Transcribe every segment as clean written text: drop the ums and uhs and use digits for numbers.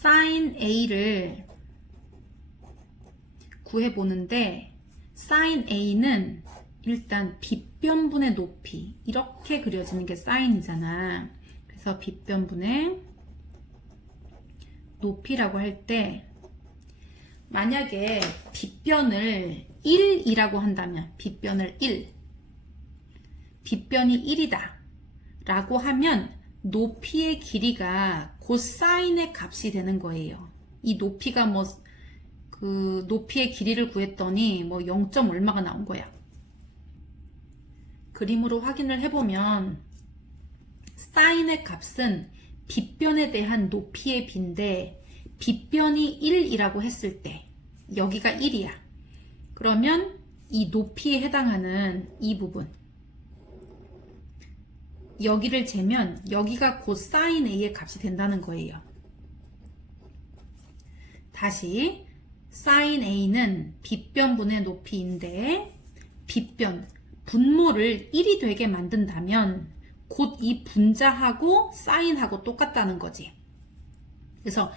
sin A를 구해보는데 sin A는 일단 빗변분의 높이 이렇게 그려지는 게 sin이잖아. 그래서 빗변분의 높이라고 할 때 만약에 빗변을 1이라고 한다면 빗변을 1 빗변이 1이다 라고 하면 높이의 길이가 코사인의 값이 되는 거예요. 이 높이가 그 높이의 길이를 구했더니 0. 얼마가 나온 거야. 그림으로 확인을 해보면 사인의 값은 빗변에 대한 높이의 비인데 빗변이 1이라고 했을 때 여기가 1이야. 그러면 이 높이에 해당하는 이 부분 여기를 재면 여기가 곧 sin A의 값이 된다는 거예요. 다시 sin A는 빗변분의 높이인데 빗변 분모를 1이 되게 만든다면 곧 이 분자하고 사인하고 똑같다는 거지. 그래서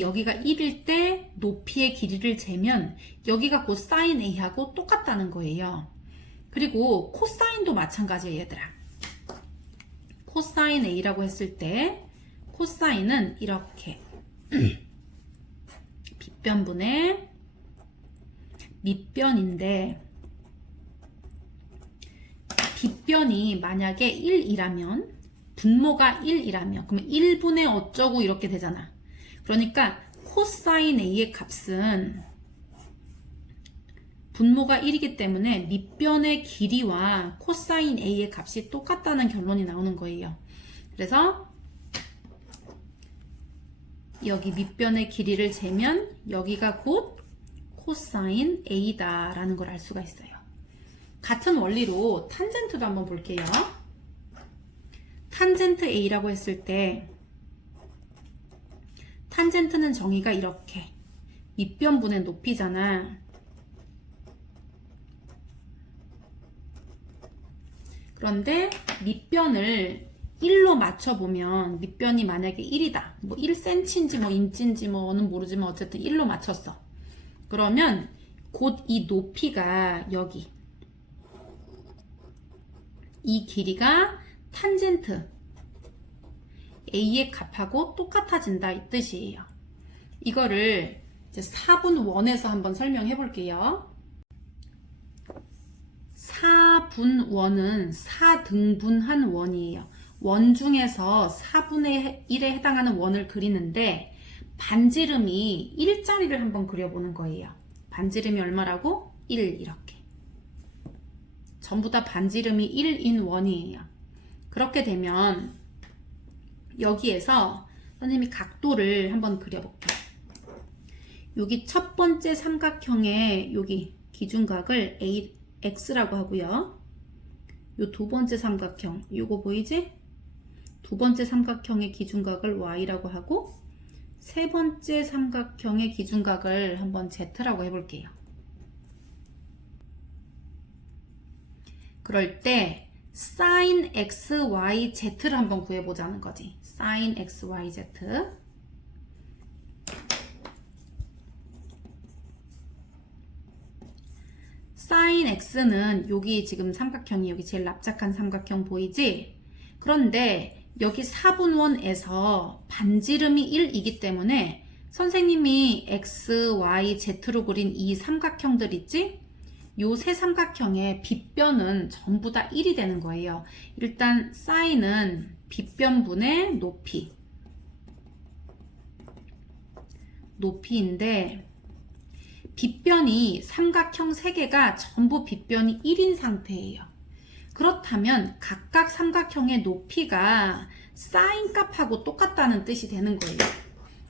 여기가 1일 때 높이의 길이를 재면 여기가 곧 sin A하고 똑같다는 거예요. 그리고 코사인도 마찬가지예요, 얘들아. 코사인 A라고 했을 때 코사인은 이렇게 빗변분의 밑변인데 빗변이 만약에 1이라면 분모가 1이라면 그러면 1분의 어쩌고 이렇게 되잖아. 그러니까 코사인 A의 값은 분모가 1이기 때문에 밑변의 길이와 코사인 A의 값이 똑같다는 결론이 나오는 거예요. 그래서 여기 밑변의 길이를 재면 여기가 곧 코사인 A다 라는 걸 알 수가 있어요. 같은 원리로 탄젠트도 한번 볼게요. 탄젠트 A라고 했을 때 탄젠트는 정의가 이렇게 밑변분의 높이잖아. 그런데 밑변을 1로 맞춰보면 밑변이 만약에 1이다. 1cm인지 인치인지 는 모르지만 어쨌든 1로 맞췄어. 그러면 곧 이 높이가 여기 이 길이가 탄젠트 A의 값하고 똑같아진다 이 뜻이에요. 이거를 이제 4분원에서 한번 설명해 볼게요. 4분원은 4등분한 원이에요. 원 중에서 4분의 1에 해당하는 원을 그리는데 반지름이 1짜리를 한번 그려보는 거예요. 반지름이 얼마라고? 1 이렇게. 전부 다 반지름이 1인 원이에요. 그렇게 되면 여기에서 선생님이 각도를 한번 그려볼게요. 여기 첫 번째 삼각형의 여기 기준각을 X라고 하고요. 요 두 번째 삼각형, 요거 보이지? 두 번째 삼각형의 기준각을 Y라고 하고 세 번째 삼각형의 기준각을 한번 Z라고 해볼게요. 그럴 때 sin XYZ를 한번 구해보자는 거지. sin XYZ. sin X는 여기 지금 삼각형이 여기 제일 납작한 삼각형 보이지? 그런데 여기 4분원에서 반지름이 1이기 때문에 선생님이 X, Y, Z로 그린 이 삼각형들 있지? 요 세 삼각형의 빗변은 전부 다 1이 되는 거예요. 일단 sin은 빗변분의 높이인데 빗변이 삼각형 3개가 전부 빗변이 1인 상태예요. 그렇다면 각각 삼각형의 높이가 sin 값하고 똑같다는 뜻이 되는 거예요.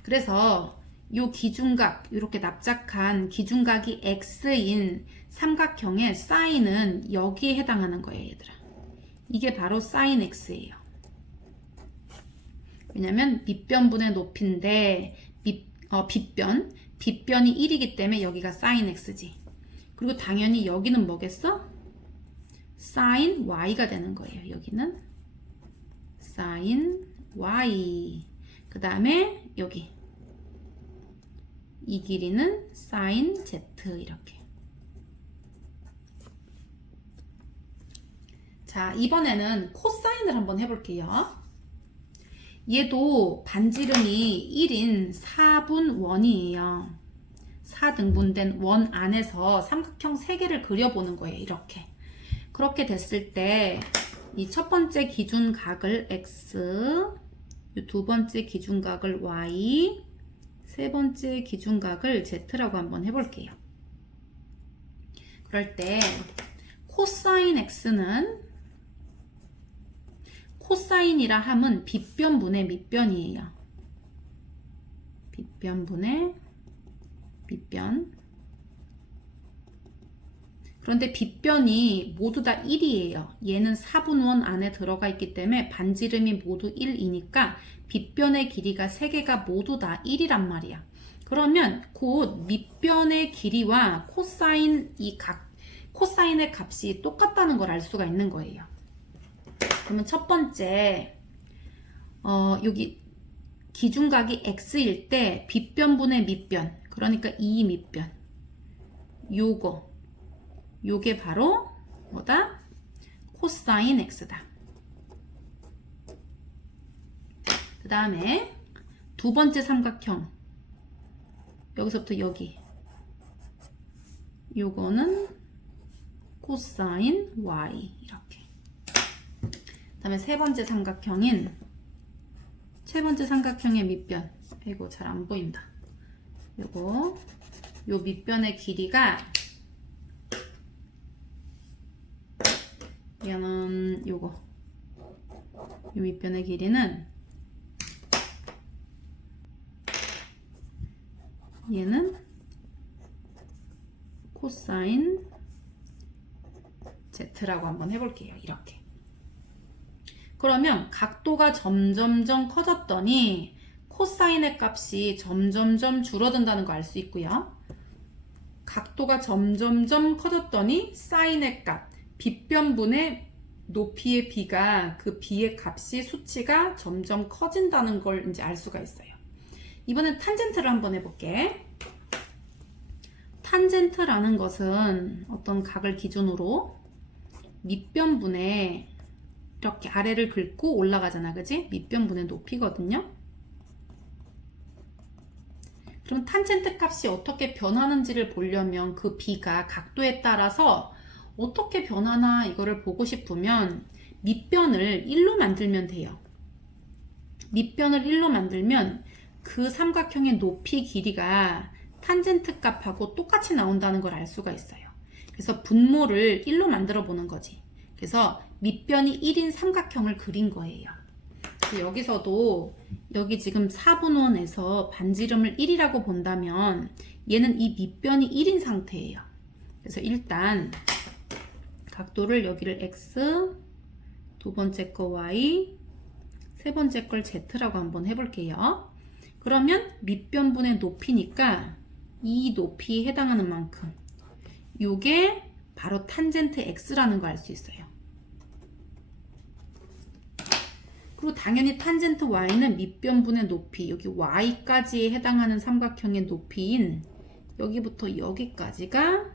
그래서 요 기준각, 이렇게 납작한 기준각이 X인 삼각형의 sin은 여기에 해당하는 거예요, 얘들아. 이게 바로 sin X예요. 왜냐면 밑변분의 높이인데 빗변이 1이기 때문에 여기가 sin X지. 그리고 당연히 여기는 뭐겠어? sin Y가 되는 거예요. 여기는 sin Y. 그 다음에 여기 이 길이는 sin z 이렇게. 자, 이번에는 코사인을 한번 해볼게요. 얘도 반지름이 1인 4분 원이에요. 4등분된 원 안에서 삼각형 3개를 그려보는 거예요. 이렇게. 그렇게 됐을 때 이 첫 번째 기준각을 x, 두 번째 기준각을 y, 세 번째 기준각을 z라고 한번 해볼게요. 그럴 때 코사인 x는 코사인이라 함은 빗변분의 밑변이에요. 빗변분의 밑변. 그런데 빗변이 모두 다 1이에요. 얘는 4분원 안에 들어가 있기 때문에 반지름이 모두 1이니까 빗변의 길이가 3개가 모두 다 1이란 말이야. 그러면 곧 밑변의 길이와 코사인의 값이 똑같다는 걸 알 수가 있는 거예요. 그러면 첫 번째, 여기 기준각이 x일 때 빗변분의 밑변, 그러니까 이 밑변, 요게 바로 뭐다? 코사인 x다. 그 다음에 두 번째 삼각형, 여기서부터 여기, 요거는 코사인 y 이렇게. 그 다음에 세 번째 삼각형의 밑변. 이거 잘 안 보인다. 요 밑변의 길이가 얘는 요 밑변의 길이는 얘는 코사인 z라고 한번 해볼게요. 이렇게. 그러면 각도가 점점점 커졌더니 코사인의 값이 점점점 줄어든다는 거 알 수 있고요. 각도가 점점점 커졌더니 사인의 값, 빗변분의 높이의 b가 그 b의 값이 수치가 점점 커진다는 걸 이제 알 수가 있어요. 이번엔 탄젠트를 한번 해볼게. 탄젠트라는 것은 어떤 각을 기준으로 밑변분의 이렇게 아래를 긁고 올라가잖아, 그지? 밑변분의 높이거든요. 그럼 탄젠트 값이 어떻게 변하는지를 보려면 그 b가 각도에 따라서 어떻게 변하나 이거를 보고 싶으면 밑변을 1로 만들면 돼요. 밑변을 1로 만들면 그 삼각형의 높이 길이가 탄젠트 값하고 똑같이 나온다는 걸 알 수가 있어요. 그래서 분모를 1로 만들어 보는 거지. 그래서 밑변이 1인 삼각형을 그린 거예요. 여기서도 여기 지금 4분원에서 반지름을 1이라고 본다면 얘는 이 밑변이 1인 상태예요. 그래서 일단 각도를 여기를 x, 두 번째 거 y, 세 번째 걸 z라고 한번 해볼게요. 그러면 밑변분의 높이니까 이 높이에 해당하는 만큼 요게 바로 탄젠트 x라는 거 알 수 있어요. 그리고 당연히 탄젠트 y는 밑변분의 높이, 여기 y까지에 해당하는 삼각형의 높이인 여기부터 여기까지가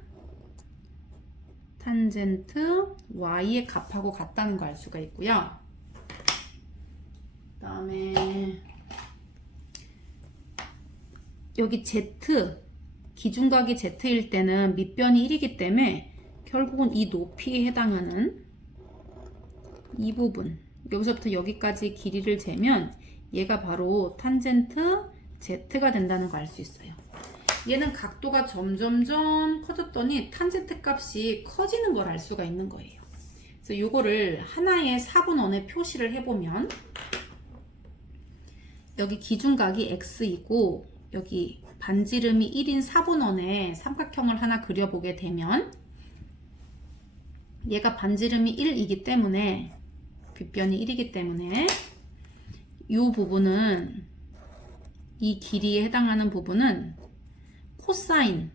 탄젠트 y의 값하고 같다는 거 알 수가 있고요. 그 다음에 여기 z, 기준각이 z일 때는 밑변이 1이기 때문에 결국은 이 높이에 해당하는 이 부분, 여기서부터 여기까지 길이를 재면 얘가 바로 탄젠트 z가 된다는 거 알 수 있어요. 얘는 각도가 점점점 커졌더니 탄젠트 값이 커지는 걸 알 수가 있는 거예요. 그래서 이거를 하나의 사분원에 표시를 해보면 여기 기준각이 x이고 여기 반지름이 1인 사분원에 삼각형을 하나 그려보게 되면 얘가 반지름이 1이기 때문에 빗변이 1이기 때문에 이 부분은 이 길이에 해당하는 부분은 코사인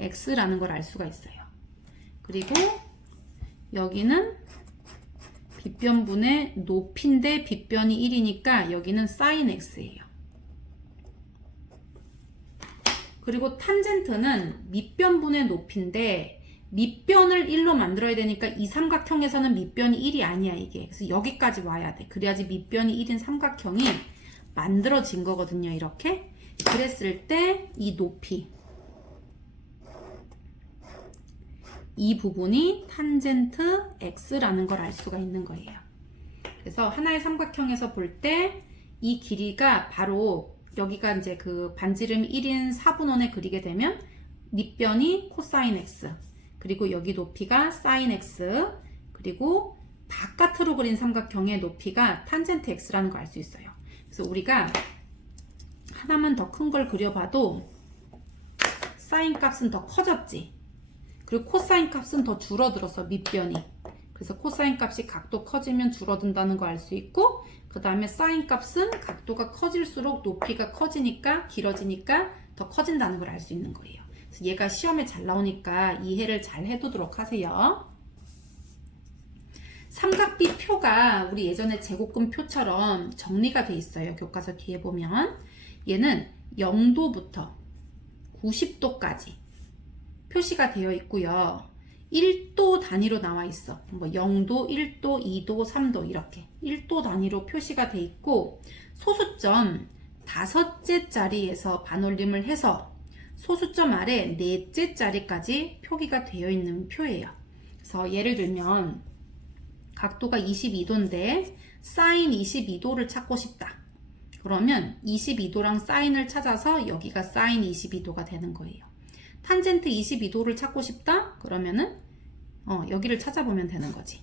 x라는 걸 알 수가 있어요. 그리고 여기는 빗변분의 높이인데 빗변이 1이니까 여기는 sin x예요. 그리고 탄젠트는 밑변분의 높이인데 밑변을 1로 만들어야 되니까 이 삼각형에서는 밑변이 1이 아니야 이게. 그래서 여기까지 와야 돼. 그래야지 밑변이 1인 삼각형이 만들어진 거거든요. 이렇게. 그랬을 때 이 높이, 이 부분이 탄젠트 x라는 걸 알 수가 있는 거예요. 그래서 하나의 삼각형에서 볼 때 이 길이가 바로 여기가 이제 그 반지름 1인 4분원에 그리게 되면 밑변이 코사인 x, 그리고 여기 높이가 사인 x, 그리고 바깥으로 그린 삼각형의 높이가 탄젠트 x라는 걸 알 수 있어요. 그래서 우리가 하나만 더 큰 걸 그려봐도 사인 값은 더 커졌지. 그리고 코사인 값은 더 줄어들었어, 밑변이. 그래서 코사인 값이 각도 커지면 줄어든다는 거 알 수 있고, 그 다음에 사인 값은 각도가 커질수록 높이가 커지니까, 길어지니까 더 커진다는 걸 알 수 있는 거예요. 그래서 얘가 시험에 잘 나오니까 이해를 잘 해두도록 하세요. 삼각비 표가 우리 예전에 제곱근 표처럼 정리가 돼 있어요. 교과서 뒤에 보면. 얘는 0도부터 90도까지 표시가 되어 있고요. 1도 단위로 나와 있어. 뭐 0도, 1도, 2도, 3도 이렇게 1도 단위로 표시가 돼 있고, 소수점 5째 자리에서 반올림을 해서 소수점 아래 4째 자리까지 표기가 되어 있는 표예요. 그래서 예를 들면 각도가 22도인데 사인 22도를 찾고 싶다. 그러면 22도랑 사인을 찾아서 여기가 사인 22도가 되는 거예요. 탄젠트 22도를 찾고 싶다? 그러면은 여기를 찾아보면 되는 거지.